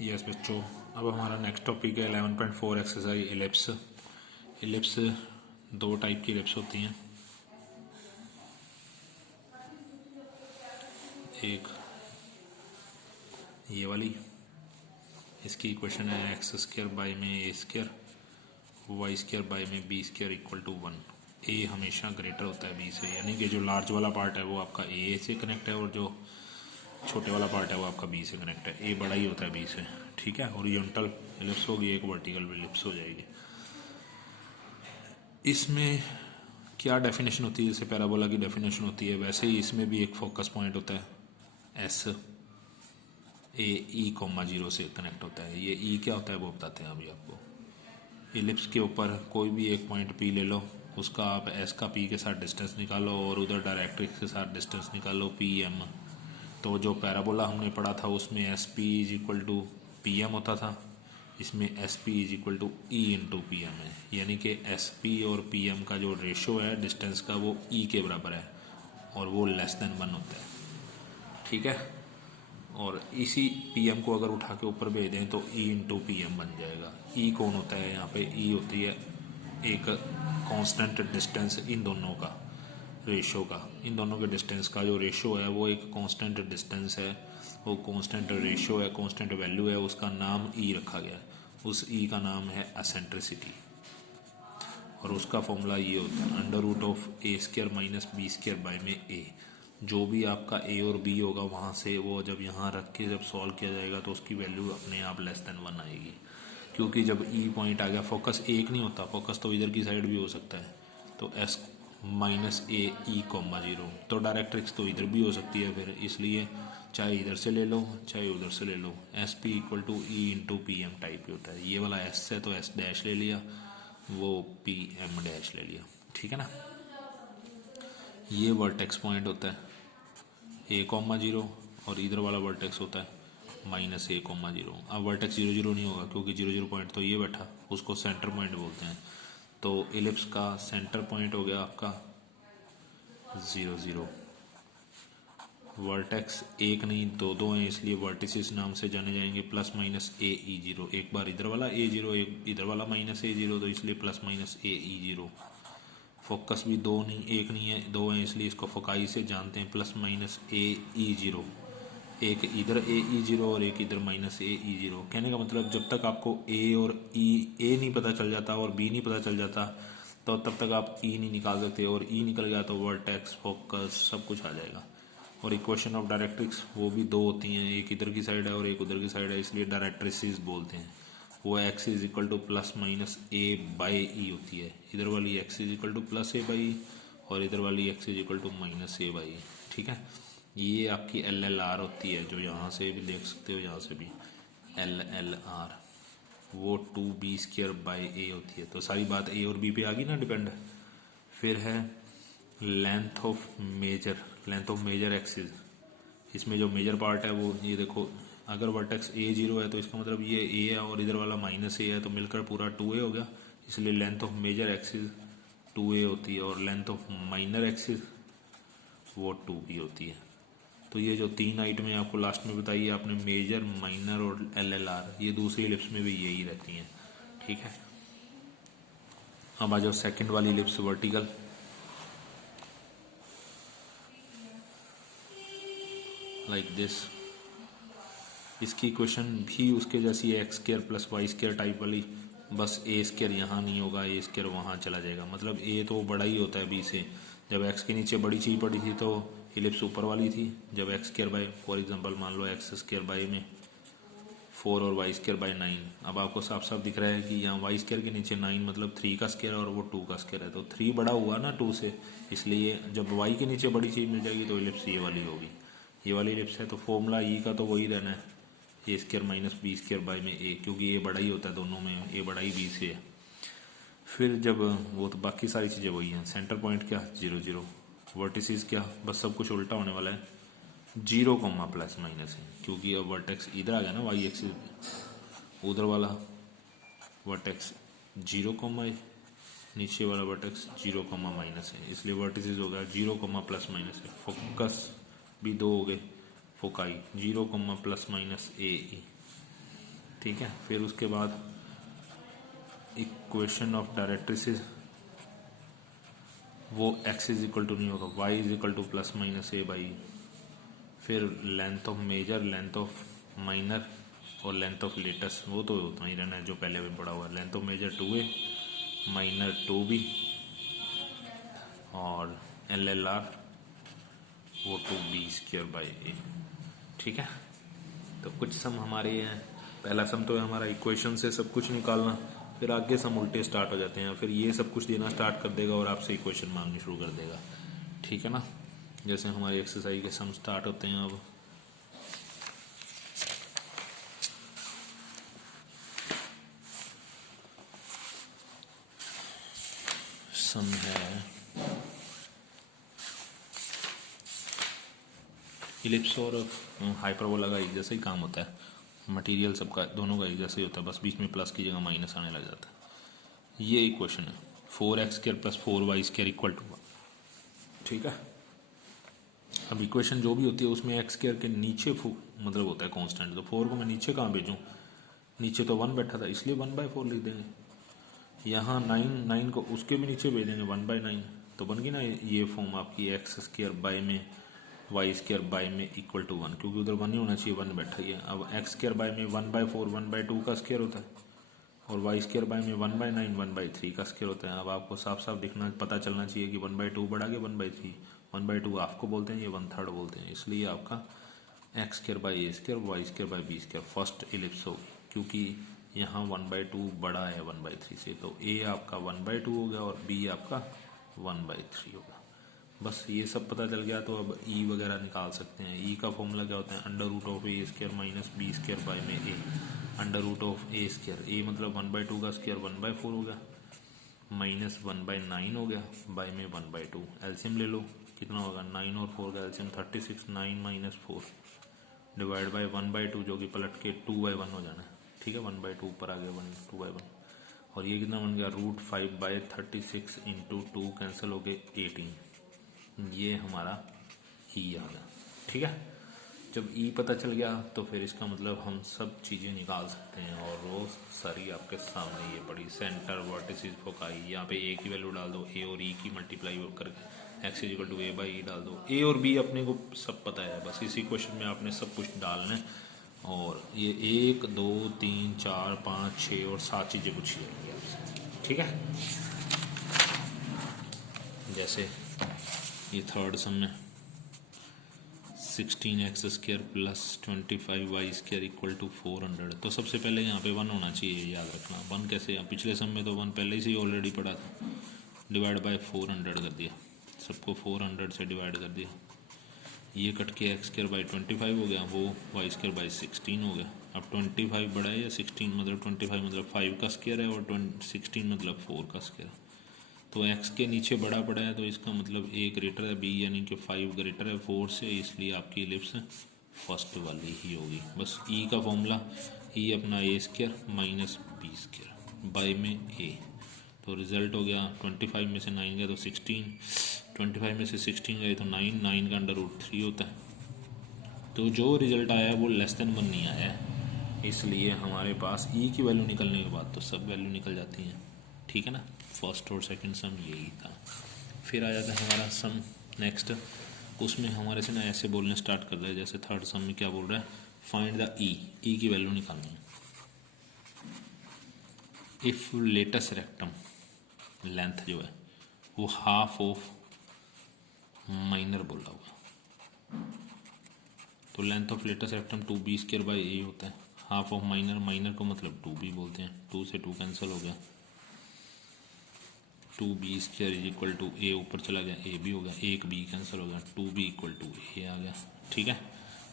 Yes बच्चों, अब हमारा नेक्स्ट टॉपिक है 11.4 एक्सरसाइज इलिप्स। इलिप्स दो टाइप की इलिप्स होती हैं, एक ये वाली, इसकी इक्वेशन है एक्स स्क्र बाई में ए स्क्र वाई स्क्र बाई में बी स्क्र इक्वल टू 1। ए हमेशा ग्रेटर होता है बी से, यानी कि जो लार्ज वाला पार्ट है वो आपका ए से कनेक्ट है और जो छोटे वाला पार्ट है वो आपका बी से कनेक्ट है। ए बड़ा ही होता है बी से, ठीक है। हॉरिजॉन्टल इलिप्स होगी, एक वर्टिकल इलिप्स हो जाएगी। इसमें क्या डेफिनेशन होती है, जैसे पैराबोला की डेफिनेशन होती है वैसे ही इसमें भी एक फोकस पॉइंट होता है एस, ए ई कॉमा 0 से कनेक्ट होता है। ये ई क्या होता है वो बताते हैं अभी आपको। इलिप्स के ऊपर कोई भी एक पॉइंट पी ले लो, उसका आप एस का पी के साथ डिस्टेंस निकालो और उधर डायरेक्ट्रिक्स के साथ डिस्टेंस निकालो पी एम। तो जो पैराबोला हमने पढ़ा था उसमें S P is equal to P M होता था, इसमें S P is equal to E into P M है, यानी कि एस पी और पी एम का जो रेशो है डिस्टेंस का वो ई के बराबर है और वो लेस देन 1 होता है, ठीक है। और इसी पी एम को अगर उठा के ऊपर भेज दें तो ई इंटू पी एम बन जाएगा। ई कौन होता है यहाँ पे, ई होती है एक कांस्टेंट डिस्टेंस इन दोनों का, रेशो का, इन दोनों के डिस्टेंस का जो रेशो है वो एक कांस्टेंट डिस्टेंस है, वो कांस्टेंट रेशो है, कांस्टेंट वैल्यू है, उसका नाम ई रखा गया है। उस ई का नाम है एसेंट्रिसिटी और उसका फॉर्मूला ये होता है under root of a square minus b square by में ए। जो भी आपका ए और बी होगा वहाँ से वो जब यहाँ रख के जब सॉल्व किया जाएगा तो उसकी वैल्यू अपने आप लेस देन 1 आएगी, क्योंकि जब ई पॉइंट आ गया, फोकस एक नहीं होता, फोकस तो इधर की साइड भी हो सकता है। तो एस माइनस ए ई कॉमा 0, तो डायरेक्ट्रिक्स तो इधर भी हो सकती है फिर, इसलिए चाहे इधर से ले लो चाहे उधर से ले लो, S P equal to E into P M type ही होता है। ये वाला एस है तो एस डैश ले लिया, वो पी एम डैश ले लिया, ठीक है ना। ये वर्टेक्स पॉइंट होता है ए कॉमा 0 और इधर वाला वर्टेक्स होता है माइनस ए कॉमा 0। अब वर्टेक्स 0 0 नहीं होगा क्योंकि 0 0 पॉइंट तो ये बैठा, उसको सेंटर पॉइंट बोलते हैं। तो इलिप्स का सेंटर पॉइंट हो गया आपका 0 0। वर्टेक्स एक नहीं दो हैं, इसलिए वर्टिसेस नाम से जाने जाएंगे प्लस माइनस ए ई 0। एक बार इधर वाला ए 0, एक इधर वाला माइनस ए 0, तो इसलिए प्लस माइनस ए ई 0। फोकस भी दो नहीं, एक नहीं है, दो है, इसलिए इसको फोकाई से जानते हैं प्लस माइनस ए ई 0। एक इधर ए ई 0 और एक इधर माइनस ए ई 0। कहने का मतलब जब तक आपको ए और ई, ए नहीं पता चल जाता और बी नहीं पता चल जाता तो तब तक आप ई नहीं निकाल सकते, और ई निकल गया तो वर्टेक्स फोकस सब कुछ आ जाएगा। और इक्वेशन ऑफ डायरेक्ट्रिक्स वो भी दो होती हैं, एक इधर की साइड है और एक उधर की साइड है, इसलिए डायरेक्ट्रिसिस बोलते हैं। वो x is equal to plus minus a by e होती है, इधर वाली x is equal to plus a by और इधर वाली x is equal to minus a by, ठीक है। ये आपकी एल एल आर होती है, जो यहाँ से भी देख सकते हो, यहाँ से भी एल एल आर, वो 2b स्क्र बाई ए होती है। तो सारी बात ए और बी पे आ गई ना डिपेंड। फिर है लेंथ ऑफ मेजर एक्सिस। इसमें जो मेजर पार्ट है वो ये देखो, अगर वर्टेक्स ए 0 है तो इसका मतलब ये ए है और इधर वाला माइनस ए है, तो मिलकर पूरा 2a हो गया, इसलिए length of major axis 2a होती है और लेंथ ऑफ माइनर एक्सिस वो 2b होती है। तो ये जो तीन आइटमें आपको लास्ट में बताई है आपने, मेजर, माइनर और एल एल आर, ये दूसरी इलिप्स में भी यही रहती हैं, ठीक है। अब आ जाओ सेकेंड वाली इलिप्स, वर्टिकल। लाइक दिस, इसकी इक्वेशन भी उसके जैसी है, x square plus y square type वाली, बस ए स्क्र यहाँ नहीं होगा, ए स्क्र वहाँ चला जाएगा। मतलब ए तो बड़ा ही होता है बी से। जब एक्स के नीचे बड़ी चीज़ पड़ी थी तो इलिप्स ऊपर वाली थी। जब x square by, for example मान लो एक्स स्क्र बाई में 4 और वाई स्क्र बाई 9, अब आपको साफ साफ दिख रहा है कि यहाँ वाई स्क्र के नीचे 9 मतलब 3 का स्क्र और वो 2 का स्क्र है, तो 3 बड़ा हुआ ना 2 से, इसलिए जब वाई के नीचे बड़ी चीज़ मिल जाएगी तो इलिप्स ये वाली होगी। ये वाली इलिप्स है तो फॉर्मूला ई का तो वही रहना है, a square minus b square by में ए, क्योंकि ए बड़ा ही होता है दोनों में, ए बड़ा ही बी से है। फिर जब वो तो बाकी सारी चीज़ें वही हैं। सेंटर पॉइंट क्या 0 0, वर्टिसेस क्या, बस सब कुछ उल्टा होने वाला है, 0 कॉमा प्लस माइनस है, क्योंकि अब वर्टेक्स इधर आ गया ना वाई एक्सिस, उधर वाला वर्टेक्स 0 कॉमा है, नीचे वाला वर्टेक्स 0 कॉमा माइनस है, इसलिए वर्टिसेस हो गया 0 कॉमा प्लस माइनस है। फोकस भी दो हो गए, फोकाई 0 कॉमा प्लस माइनस ए ई, ठीक है। फिर उसके बाद इक्वेशन ऑफ डायरेक्ट्रिसिस, वो x इज इक्वल टू नहीं होगा, y is equal to plus minus a by. फिर length of major, length of minor और लेंथ ऑफ लेटस, वो तो उतना ही रहना है जो पहले भी पढ़ा हुआ है। Length of major 2a, minor 2b और LLR वो 2b स्क्वायर बाई ए। ठीक है, तो कुछ सम हमारे हैं। पहला सम तो है हमारा इक्वेशन से सब कुछ निकालना, फिर आगे सम उल्टे स्टार्ट हो जाते हैं, फिर ये सब कुछ देना स्टार्ट कर देगा और आपसे इक्वेशन मांगनी शुरू कर देगा। ठीक है ना, जैसे हमारी एक्सरसाइज के सम स्टार्ट होते हैं। अब सम है इलिप्स और हाइपरबोला का एक जैसा ही काम होता है, मटेरियल सबका दोनों का एक जैसा ही होता है, बस बीच में प्लस की जगह माइनस आने लग जाता है। ये इक्वेशन है 4x² plus 4y² equal to 1। ठीक है, अब इक्वेशन जो भी होती है उसमें x² के नीचे मतलब होता है कांस्टेंट, तो 4 को मैं नीचे कहाँ भेजूँ, नीचे तो 1 बैठा था इसलिए 1/4 लिख देंगे। यहाँ 9 को उसके भी नीचे भेज देंगे 1/9, तो बन गई ना ये फॉर्म आपकी x² बाय में y² बाय में इक्वल टू 1, क्योंकि उधर 1 ही होना चाहिए, 1 बैठा ही है। अब x² बाय में 1/4 1/2 का स्क्वायर होता है और y² बाय में 1/9 1/3 का स्क्वायर होता है। अब आपको साफ साफ दिखना पता चलना चाहिए कि 1/2 बढ़ा के 1/3, 1/2 आपको बोलते हैं, ये 1/3 बोलते हैं, इसलिए आपका x² by a² y² by b² first ellipse होगी, क्योंकि यहाँ 1/2 बड़ा है 1/3 से, तो a आपका 1/2 हो गया और b आपका 1/3 होगा। बस ये सब पता चल गया, तो अब e वगैरह निकाल सकते हैं। e का फॉर्मूला क्या होता है, √(a² माइनस b² बाई में a, √(a²), a मतलब 1/2 का स्क्वायर 1/4 हो गया, माइनस 1/9 हो गया, बाई में 1/2। एलसीएम ले लो, कितना होगा 9 और 4 का एलसीएम 36, 9 माइनस 4 डिवाइड बाई 1/2, जो कि पलट के 2/1 हो जाना है। ठीक है, 1/2 ऊपर आ गया 2/1, और ये कितना बन गया √5/36 इंटू 2 कैंसिल हो गए 18, ये हमारा ई आ गया। ठीक है, जब ई पता चल गया तो फिर इसका मतलब हम सब चीज़ें निकाल सकते हैं, और वो सारी आपके सामने ये पड़ी, सेंटर, वर्टिसेस, फोकाई। यहाँ पे ए की वैल्यू डाल दो, ए और ई की मल्टीप्लाई करके x is equal to a by e डाल दो। ए और बी अपने को सब पता है, बस इसी क्वेश्चन में आपने सब कुछ डालना है, और ये 1 2 3 4 5 6 और 7 चीज़ें पूछी जाएंगी आपसे। ठीक है, जैसे ये थर्ड सम में 16x² plus 25y² equal to 400, तो सबसे पहले यहाँ पे 1 होना चाहिए, याद रखना। 1 कैसे, पिछले सम में तो 1 पहले से ही ऑलरेडी पड़ा था, डिवाइड बाय 400 कर दिया, सबको 400 से डिवाइड कर दिया, ये कट के x² बाई 25 हो गया, वो y² बाई 16 हो गया। अब 25 बड़ा है या 16, मतलब 25 मतलब 5 का स्क्वायर है और 16 मतलब 4 का स्क्वायर है, तो x के नीचे बड़ा पड़ा है, तो इसका मतलब a ग्रेटर है b, यानी कि 5 ग्रेटर है 4 से, इसलिए आपकी इलिप्स फर्स्ट वाली ही होगी। बस e का फॉर्मूला, e अपना a² माइनस b² बाई में a, तो रिजल्ट हो गया 25 में से 9 गया तो 16, 25 में से 16 गए तो 9, 9 का √3 होता है, तो जो रिजल्ट आया है वो लेस देन 1 नहीं आया है, इसलिए हमारे पास e की वैल्यू निकलने के बाद तो सब वैल्यू निकल जाती हैं। ठीक है ना, फर्स्ट और सेकंड सम यही था। फिर आ जाता है हमारा सम नेक्स्ट, उसमें हमारे से ना ऐसे बोलने स्टार्ट कर रहा है, जैसे थर्ड सम में क्या बोल रहा है, फाइंड द ई की वैल्यू निकालनी है। इफ लेटस रेक्टम लेंथ जो है वो हाफ ऑफ माइनर बोला हुआ, तो length of latus rectum 2b² by a होता है, हाफ ऑफ माइनर, माइनर को मतलब 2b बोलते हैं, 2 से 2 कैंसिल हो गया, 2b² इज इक्वल टू ए, ऊपर चला गया ए भी हो गया, एक b कैंसिल हो गया, 2b इक्वल टू ए आ गया। ठीक है,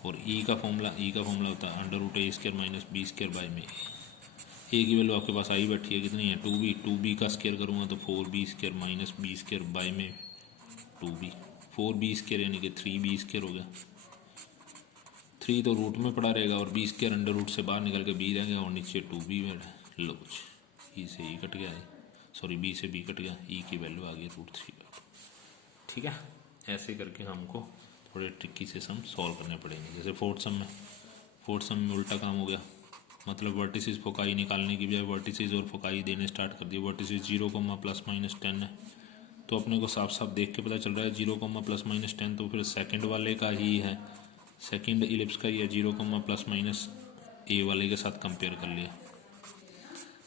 और e का फॉर्मूला होता है √a² माइनस b² बाई में ए की वैल्यू आपके पास आई बैठी है, कितनी है 2b का स्क्वायर करूँगा तो 4b² माइनस b² बाई में 2b, 4b² यानी कि 3b² हो गया, 3 तो रूट में पड़ा रहेगा और b² अंडर रूट से बाहर निकल के b रह गया और नीचे 2b में लो, ई से ई कट गया है, सॉरी b से b कट गया, e की वैल्यू आ गई √3। ठीक है, ऐसे करके हमको थोड़े ट्रिकी से सम सॉल्व करने पड़ेंगे। जैसे फोर्थ सम में उल्टा काम हो गया, मतलब वर्टिसेस फोकाई निकालने की बजाय वर्टिसेस और फोकाई देने स्टार्ट कर दिए। वर्टिसेस 0, ±10 है, तो अपने को साफ साफ देख के पता चल रहा है 0, ±10 तो फिर सेकंड वाले का ही है, सेकंड इलिप्स का ही है। 0, ±a वाले के साथ कंपेयर कर लिया।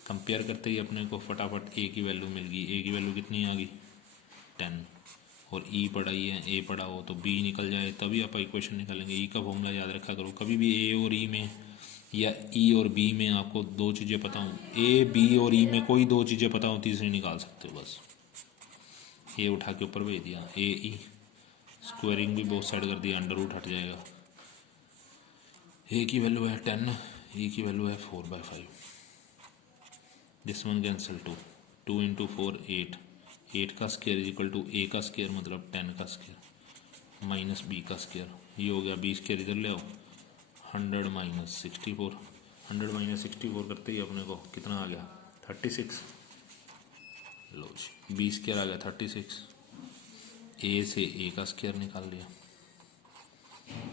कंपेयर करते ही अपने को फटाफट ए की वैल्यू मिल गई। ए की वैल्यू कितनी आ गई 10, और ई पढ़ा ही है, ए पढ़ा हो तो बी निकल जाए, तभी आप इक्वेशन निकालेंगे। ई का फॉर्मूला याद रखा करो, कभी भी ए और ई में या ई और बी में आपको दो चीज़ें पता हो, ए बी और ई में कोई दो चीज़ें पता हो, तीसरी निकाल सकते हो बस। ए उठा के ऊपर भेज दिया, ए ई, स्क्वायरिंग भी बहुत साइड कर दिया, अंडर रूट हट जाएगा। ए की वैल्यू है 10, ई की वैल्यू है 4/5। दिस वन कैंसिल 2 × 4 8, 8 का स्क्वायर इज इक्वल टू ए का स्क्वायर मतलब 10 का स्क्वायर माइनस बी का स्क्वायर। ये हो गया बी स्क्वायर, इधर ले आओ, 100 - 64। 100 - 64 करते ही अपने को कितना आ गया 36। लो जी, बी स्क्वायर आ गया 36। ए से ए का स्क्वायर निकाल लिया,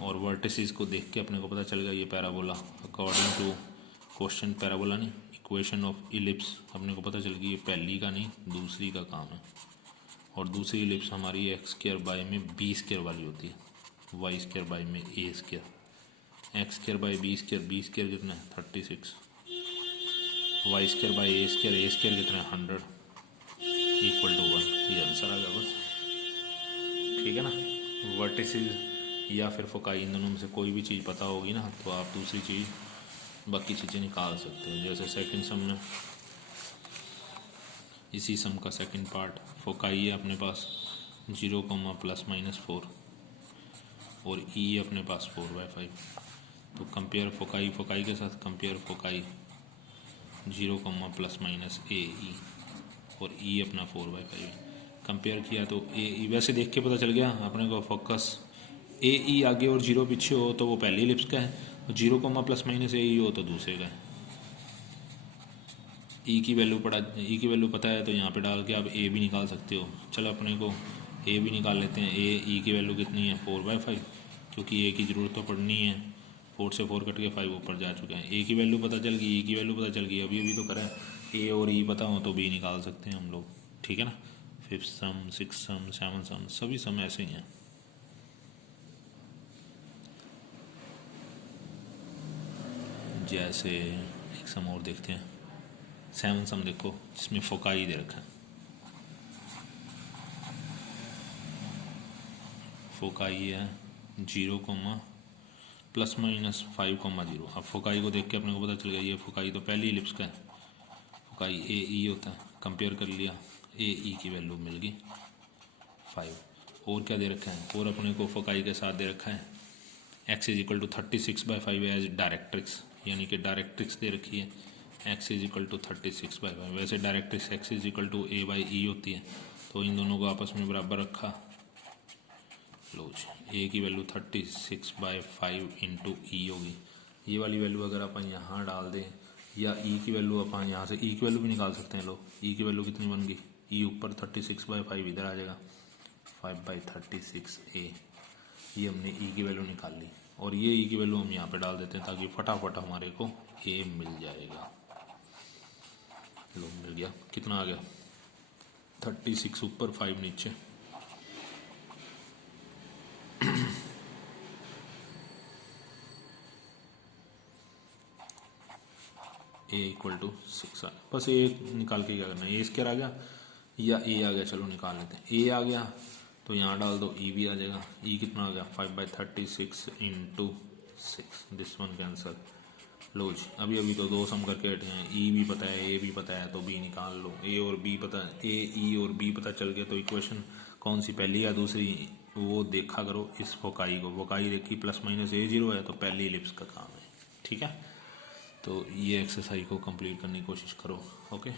और वर्टिसेस को देख के अपने को पता चल गया ये parabola according to question, parabola नहीं इक्वेशन ऑफ इलिप्स अपने को पता चल गई ये पहली का नहीं दूसरी का काम है। और दूसरी इलिप्स हमारी x² में b² वाली होती है, y² में a²। x² b² कितना है 36, y² a² कितना है 100 = 1। ये आंसर आ गया बस, ठीक है ना। वर्टिसेस या फिर फोकाई, इन दोनों में से कोई भी चीज़ पता होगी ना तो आप दूसरी चीज़ बाकी चीज़ें निकाल सकते हो। जैसे सेकंड सम में, इसी सम का सेकंड पार्ट, फोकाई है अपने पास 0, ±4 और ई अपने पास 4/5। तो कंपेयर फोकाई के साथ कंपेयर फोकाई 0, ±a ई, और ई अपना 4/5 कंपेयर किया तो ए ई वैसे देख के पता चल गया अपने को। फोकस ए ई आगे और 0 पीछे हो तो वो पहली इलिप्स का है, और 0, ±a ई हो तो दूसरे का है। ई की वैल्यू पता है तो यहाँ पे डाल के आप ए भी निकाल सकते हो। चलो अपने को ए भी निकाल लेते हैं। ई की वैल्यू कितनी है 4/5, क्योंकि ए की ज़रूरत तो पड़नी है। 4 से 4 कट के 5 ऊपर जा चुके हैं। ए की वैल्यू पता चल गई, ई की वैल्यू पता चल गई, अभी तो करें ए और ई पता हो तो बी निकाल सकते हैं हम लोग, ठीक है ना। 5th सम, 6th सम, 7th सम, सभी सम ऐसे ही हैं। जैसे एक सम और देखते हैं, 7th सम देखो जिसमें फोकाई दे रखा है। फोकाई है 0, ±5,0। अब फोकाई को देख के अपने को पता चल गया ये फोकाई तो पहली इलिप्स का है। फोकाई ए ई होता है, कंपेयर कर लिया, ए ई की वैल्यू मिल गई 5। और क्या दे रखा है, और अपने को फोकाई के साथ दे रखा है x = 36/5 एज डायरेक्ट्रिक्स, यानी कि डायरेक्ट्रिक्स दे रखी है x = 36/5। वैसे डायरेक्ट्रिक्स x = a/e होती है, तो इन दोनों को आपस में बराबर रखा। लो जी, a की वैल्यू 36/5 × e होगी। ये वाली वैल्यू अगर अपन यहाँ डाल दें, या e की वैल्यू अपन यहाँ से e की वैल्यू भी निकाल सकते हैं। लो e की वैल्यू कितनी बन गई, e ऊपर 36/5 इधर आ जाएगा 5/36a। ये हमने e की वैल्यू निकाल ली, और ये e की वैल्यू हम यहाँ पे डाल देते हैं ताकि फटाफट हमारे को a मिल जाएगा। लो मिल गया, कितना आ गया 36 ऊपर 5 नीचे। a = 6 बस ए निकाल के क्या करना है, a² आ गया या a आ गया, चलो निकाल लेते हैं। a आ गया तो यहाँ डाल दो, e भी आ जाएगा। e कितना आ गया 5/36 × 6, दिस वन कैंसल। लो जी, अभी तो 2 सम करके बैठे हैं, e भी पता है a भी पता है तो b निकाल लो। a और b पता है, a e और b पता चल गया तो इक्वेशन कौन सी पहली या दूसरी वो देखा करो। इस फोकाई को, फोकाई देखी ±a0 है तो पहली इलिप्स का काम है, ठीक है। तो ये एक्सरसाइज को कंप्लीट करने की कोशिश करो, ओके।